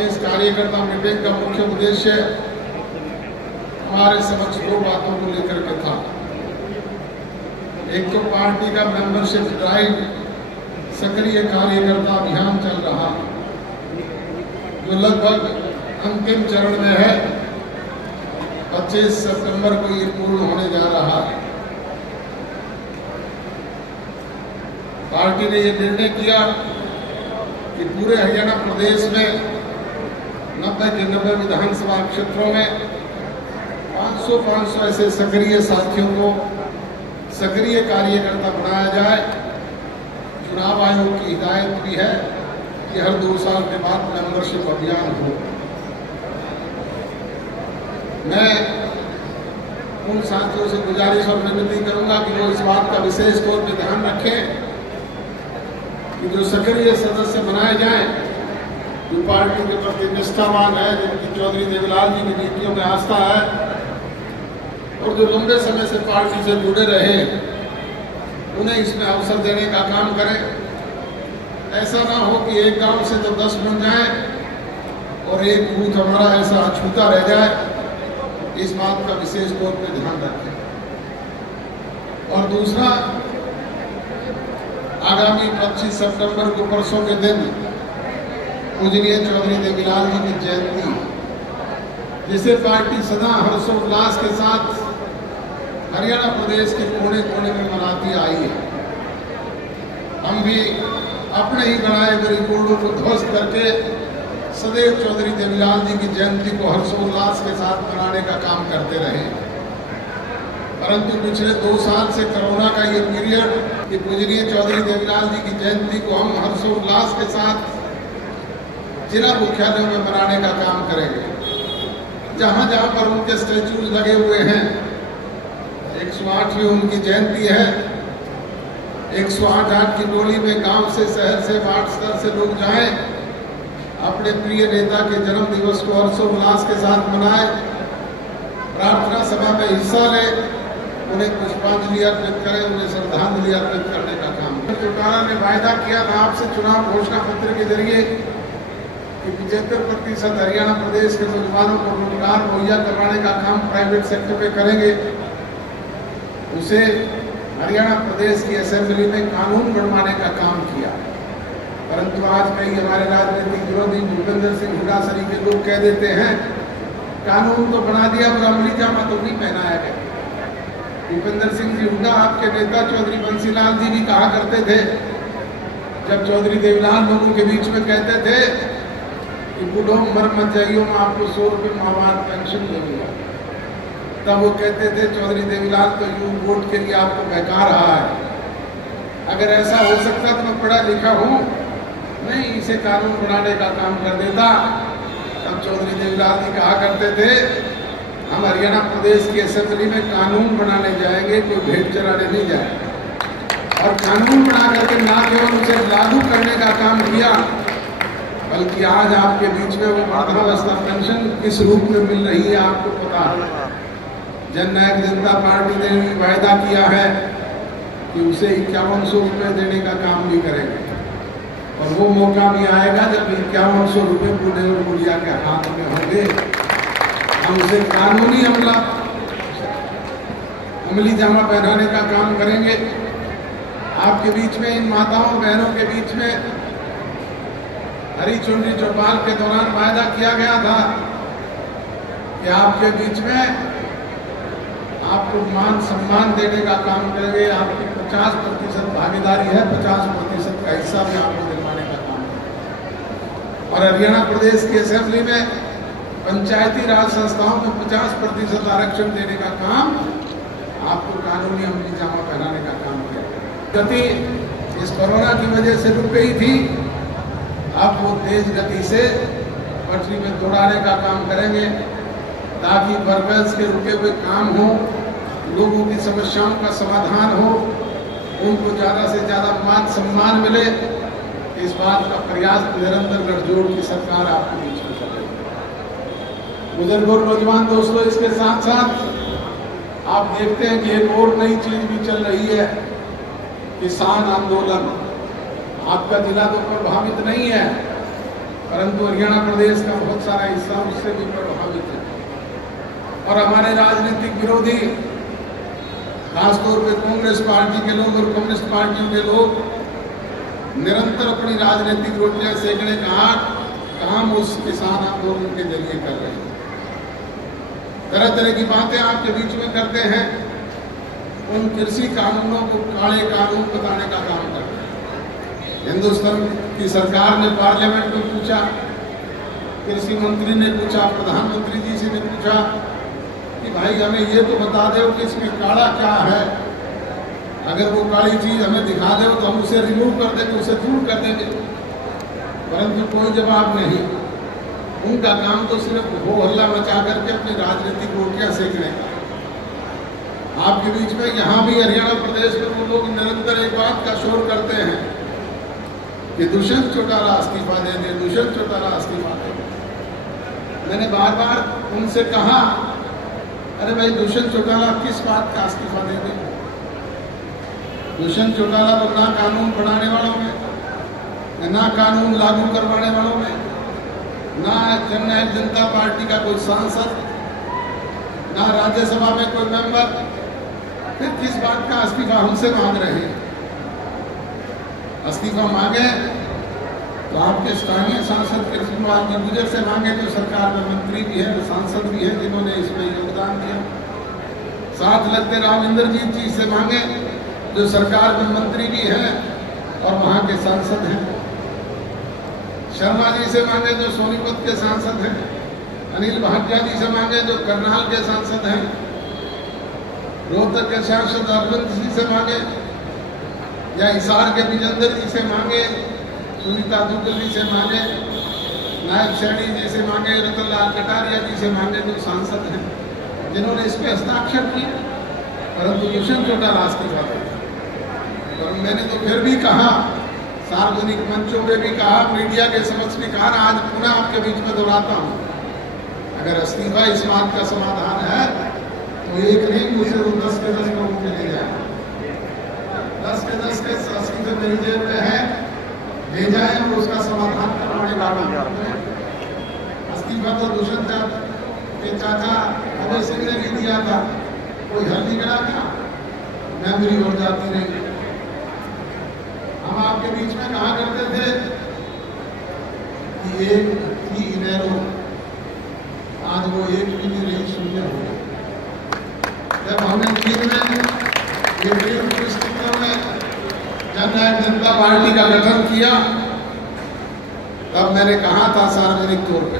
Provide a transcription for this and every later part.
की इस कार्यकर्ता मीटिंग का मुख्य उद्देश्य हमारे समक्ष दो बातों को लेकर के था। एक तो पार्टी का मेंबरशिप ड्राइव सक्रिय कार्यकर्ता अभियान चल रहा जो लगभग अंतिम चरण में है। 25 सितंबर को ये पूर्ण होने जा रहा है। पार्टी ने ये निर्णय किया कि पूरे हरियाणा प्रदेश में 90 के 90 विधानसभा क्षेत्रों में 500 ऐसे सक्रिय साथियों को सक्रिय कार्यकर्ता बनाया जाए। चुनाव आयोग की हिदायत भी है कि हर 2 साल के बाद मेंबरशिप अभियान हो। मैं उन साथियों से गुजारिश और विनती करूंगा कि वो इस बात का विशेष तौर पर ध्यान रखें कि जो सक्रिय सदस्य बनाए जाएं, जो पार्टी के प्रति निष्ठावान है, जिनकी चौधरी देवीलाल जी की नीतियों में आस्था है और जो लंबे समय से पार्टी से जुड़े रहे, उन्हें इसमें अवसर देने का काम करें। ऐसा ना हो कि एक गांव से तो 10 बन जाए और एक बूथ हमारा ऐसा अछूता रह जाए। इस बात का विशेष तौर पर ध्यान रखें। और दूसरा, आगामी 25 सितंबर को परसों के दिन पूजनीय चौधरी देवीलाल जी की जयंती, जिसे पार्टी सदा हर्षोल्लास के साथ हरियाणा प्रदेश के कोने कोने में मनाती आई है। हम भी अपने ही बनाए हुए रिकॉर्डों को ध्वस्त करके सदैव चौधरी देवीलाल जी की जयंती को हर्षोल्लास के साथ मनाने का काम करते रहे। परंतु पिछले 2 साल से कोरोना का ये पीरियड कि पूजनीय चौधरी देवीलाल जी की जयंती को हम हर्षोल्लास के साथ जिला मुख्यालयों में मनाने का काम करेंगे। जहां जहां पर उनके स्टैच्यूज लगे हुए हैं, 108वीं उनकी जयंती है। 108 की टोली में गांव से, शहर से, वार्ड स्तर से लोग जाएं, अपने प्रिय नेता के जन्म दिवस को हर्षोल्लास के साथ मनाएं, प्रार्थना सभा में हिस्सा लें, उन्हें पुष्पांजलि अर्पित करें, उन्हें श्रद्धांजलि अर्पित करने का काम करें। चौटाला ने वायदा किया था आपसे चुनाव घोषणा पत्र के जरिए कि 75% हरियाणा प्रदेश के नौजवानों को रोजगार मुहैया करवाने का काम प्राइवेट सेक्टर पे करेंगे। उसे हरियाणा प्रदेश की असेंबली में कानून बनवाने का काम किया। परंतु आज कई हमारे राजनीतिक विरोधी भूपेंद्र सिंह हुड्डा सरी के लोग कह देते हैं कानून तो बना दिया पर अमली जामा तो नहीं पहनाया गया। भूपेंद्र सिंह जी हुड्डा आपके नेता चौधरी बंसीलाल जी भी कहा करते थे, जब चौधरी देवीलाल लोगों के बीच में कहते थे कि बूढ़ों मर मत जाइयो, मैं आपको 100 रुपये माहवार पेंशन दूंगा, तब वो कहते थे चौधरी देवीलाल तो यू वोट के लिए आपको बहका रहा है। अगर ऐसा हो सकता तो मैं पढ़ा लिखा हूँ, नहीं इसे कानून बनाने का काम कर देता। तब चौधरी देवीलाल जी कहा करते थे हम हरियाणा प्रदेश की असेंबली में कानून बनाने जाएंगे, कोई भेंट चलाने नहीं जाएंगे। और कानून बना करके ना केवल उसे लागू करने का काम किया, बल्कि आज आपके बीच में वो वृद्धावस्था पेंशन किस रूप में मिल रही है आपको पता है। जननायक जनता पार्टी ने भी वायदा किया है कि उसे 5100 रुपये देने का काम भी करेंगे। और वो मौका भी आएगा जब 5100 रुपये बूढ़े और बुढ़िया के हाथ में होंगे। हम उसे कानूनी अमली जामा पहनाने का काम करेंगे। आपके बीच में, इन माताओं बहनों के बीच में हरी चुनरी चौपाल के दौरान वायदा किया गया था कि आपके बीच में आपको मान सम्मान देने का काम करेंगे। आपकी 50% भागीदारी है, 50% का हिस्सा भी आपको दिलवाने का काम करेंगे। और हरियाणा प्रदेश की असेंबली में पंचायती राज संस्थाओं में 50% आरक्षण देने का काम आपको कानूनी अमली जामा पहनाने का काम करेगा। गति इस कोरोना की वजह से रुक गई थी, अब वो तेज गति से पटरी में दौड़ाने का काम करेंगे ताकि वर्कर्स के रुके हुए काम हो, लोगों की समस्याओं का समाधान हो, उनको ज़्यादा से ज़्यादा मान सम्मान मिले। इस बात का प्रयास निरंतर गठजोड़ की सरकार आपके बीच में कर रही है। बुजुर्ग और नौजवान दोस्तों, इसके साथ साथ आप देखते हैं कि एक और नई चीज भी चल रही है, किसान आंदोलन। आपका जिला तो प्रभावित नहीं है, परंतु हरियाणा प्रदेश का बहुत सारा हिस्सा उससे भी प्रभावित है। और हमारे राजनीतिक विरोधी, खासतौर पे कांग्रेस पार्टी के लोग और कम्युनिस्ट पार्टियों के लोग निरंतर अपनी राजनीतिक रोटियां सेकने का काम उस किसान आंदोलन के जरिए कर रहे हैं। तरह तरह की बातें आपके बीच में करते हैं, उन कृषि कानूनों को काले कानून बताने का काम करते हैं। हिंदुस्तान की सरकार ने पार्लियामेंट में पूछा, कृषि मंत्री ने पूछा, प्रधानमंत्री जी से ने पूछा कि भाई हमें ये तो बता दो कि इसमें काला क्या है, अगर वो काली चीज हमें दिखा दे तो हम उसे रिमूव कर देंगे, उसे दूर कर देंगे। परंतु कोई जवाब नहीं। उनका काम तो सिर्फ हो हल्ला मचा करके अपनी राजनीतिक रोटियां सेकने का। आपके बीच में यहाँ भी हरियाणा प्रदेश में वो लोग निरंतर एक बात का शोर करते हैं कि दुष्यंत चौटाला इस्तीफा दे दे, दुष्यंत चौटाला इस्तीफा दे दे। मैंने बार बार उनसे कहा, अरे भाई दुष्यंत चौटाला किस बात का इस्तीफा दे दे? दुष्यंत चौटाला तो ना कानून बनाने वालों में, ना कानून लागू करवाने वालों में, ना जननायक जनता पार्टी का कोई सांसद, ना राज्यसभा में कोई मेंबर, फिर किस बात का इस्तीफा हमसे मांग रहे हैं? इस्तीफा मांगे तो आपके स्थानीय सांसद कृष्ण कुमार जी गुजर से मांगे, जो सरकार में मंत्री भी है, सांसद भी है, जिन्होंने इसमें योगदान दिया। साथ लगते राव इंद्रजीत जी से मांगे, जो सरकार में मंत्री भी हैं और वहां के सांसद हैं। शर्मा जी से मांगे, जो सोनीपत के सांसद हैं। अनिल भाटिया जी से मांगे, जो करनाल के सांसद हैं। रोहतक के सांसद अरविंद जी से मांगे, या हिसार के विजेंद्र जी से मांगे, सुनीता दुग्गल जी से मांगे, नायब सैनी जी से मांगे, रतनलाल कटारिया जी से मांगे, जो सांसद हैं, जिन्होंने इस पे हस्ताक्षर किए। परंतु दुष्यंत चौटाला इस्तीफा दे। और मैंने तो फिर भी कहा, सार्वजनिक मंचों में भी कहा, मीडिया के समक्ष भी कहा, आज पुनः आपके बीच में दोहराता हूँ, अगर इस्तीफा इस बात का समाधान है तो एक नहीं, मुझे वो 10 के 10 लोगों के ले जाए, 10 के 10 के इस्तीफे मेरी जेब में है, ले जाए, हम उसका समाधान करवाने वाला। इस्तीफा तो दुष्यंत के चाचा अभय सिंह ने भी दिया था, कोई हल निकला क्या? मेमोरी बढ़ जाती रही। हम आपके बीच में कहा करते थे कि एक थी इनेरो, आज वो एक भी नहीं रही, शून्य हो गई। जब हमने दिन में जननायक जनता पार्टी का गठन किया, तब मैंने कहा था सार्वजनिक तौर पे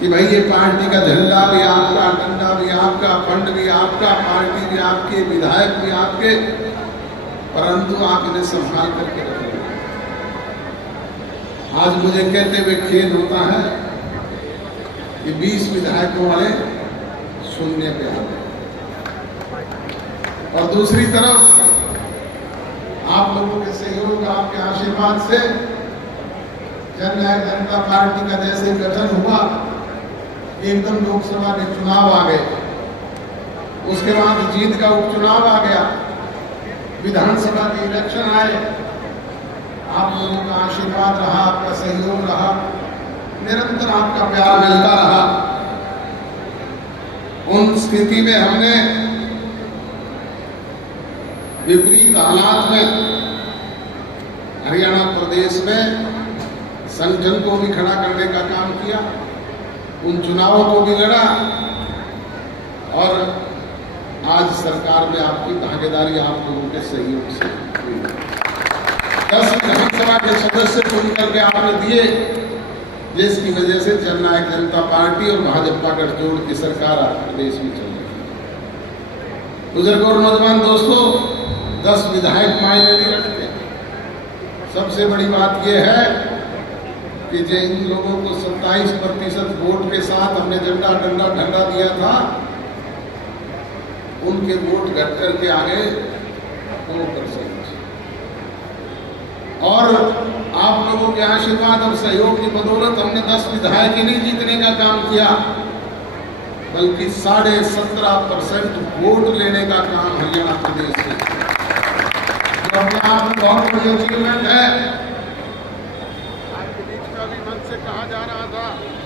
कि भाई ये पार्टी का झंडा भी आपका, डंडा भी आपका, फंड भी आपका, पार्टी भी आपके, विधायक भी आपके, परंतु आप इन्हें संभाल करके रखेंगे। आज मुझे कहते हुए खेद होता है कि 20 विधायकों वाले शून्य पे आ गए। और दूसरी तरफ आप लोगों के सहयोग, आपके आशीर्वाद से जननायक जनता पार्टी का जैसे गठन हुआ, एकदम लोकसभा में चुनाव आ गए, उसके बाद जींद का उपचुनाव आ गया, विधानसभा के इलेक्शन आए, आप लोगों का आशीर्वाद रहा, आपका सहयोग रहा, निरंतर आपका प्यार मिलता रहा। उन स्थिति में हमने विपरीत हालात में हरियाणा प्रदेश में संगठन को भी खड़ा करने का काम किया, उन चुनावों को भी लड़ा, और आज सरकार में आपकी भागीदारी आप लोगों के सहयोग से हुई। 10 विधानसभा के सदस्य चुन करके आपने दिए, जिसकी वजह से जननायक जनता पार्टी और भाजपा गठजोड़ की सरकार आज प्रदेश में चल रही है। बुजुर्ग और नौजवान दोस्तों, 10 विधायक मायने नहीं रखते। सबसे बड़ी बात यह है कि जो इन लोगों को 27% वोट के साथ हमने झंडा डंडा ढंगा दिया था, उनके वोट घट करके आ गए 2%। और आप लोगों के आशीर्वाद और सहयोग की बदौलत हमने 10 विधायक ही नहीं जीतने का काम किया, बल्कि 17.5% वोट लेने का काम हरियाणा प्रदेश से किया, जो अपने आप में बहुत बड़ी अचीवमेंट है। द्वारा